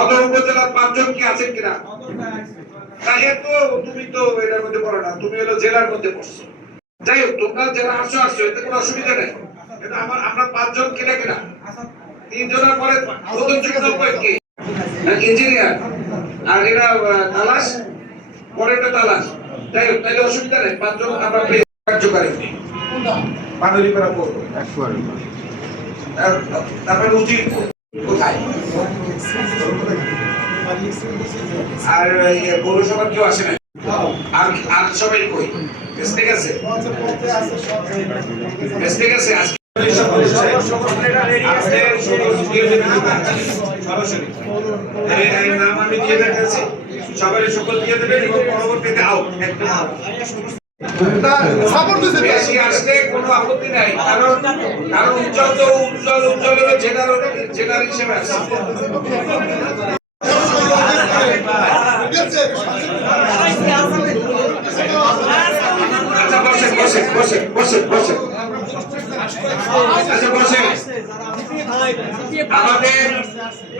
সদর উপজেলার 5 জন কি আছেন কিনা? তাই তো তুমি তো এটার মধ্যে পড়ো না, তুমি হলো জেলার মধ্যে পড়ছো। যাই হোক, তোমরা যারা আসছো এতে কোনো অসুবিধা নেই। কিন্তু আমরা 5 জন কিনা 3 জনের পরে প্রথম যোগ্য কি ইঞ্জিনিয়ার, আর এরা তালাশ, পরেরটা তালাশ। যাই হোক, তাহলে অসুবিধা নেই, 5 জন আমরা কার্যকারী বাঙালি করা করবো। তারপরে উচিত কোথায়? আর পৌরসভার কেউ আসে না, আর সবাই কই ঠিক আছে, ঠিক আছে। নাম আমি দিয়ে দেখাচ্ছি, সবাই সকল দিয়ে দেবেন এবং পরবর্তীতে আউট বেশি আসলে কোনো আপত্তি নাই, কারণ উজ্জ্বল তো উজ্জ্বল হলো জেনার হিসেবে আছে।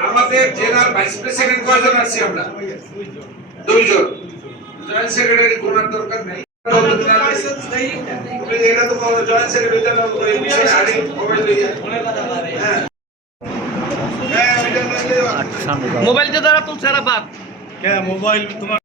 আমাদের জেলার ভাইস প্রেসিডেন্ট কয়জন আছি আমরা? 2 জন। জয়েন্ট সেক্রেটারি কোনার দরকার নেই, এটা তো জয়েন্ট সেক্রেটারি মোবাইলটা দ্বারা তো সারা বাদ মোবাইল তোমার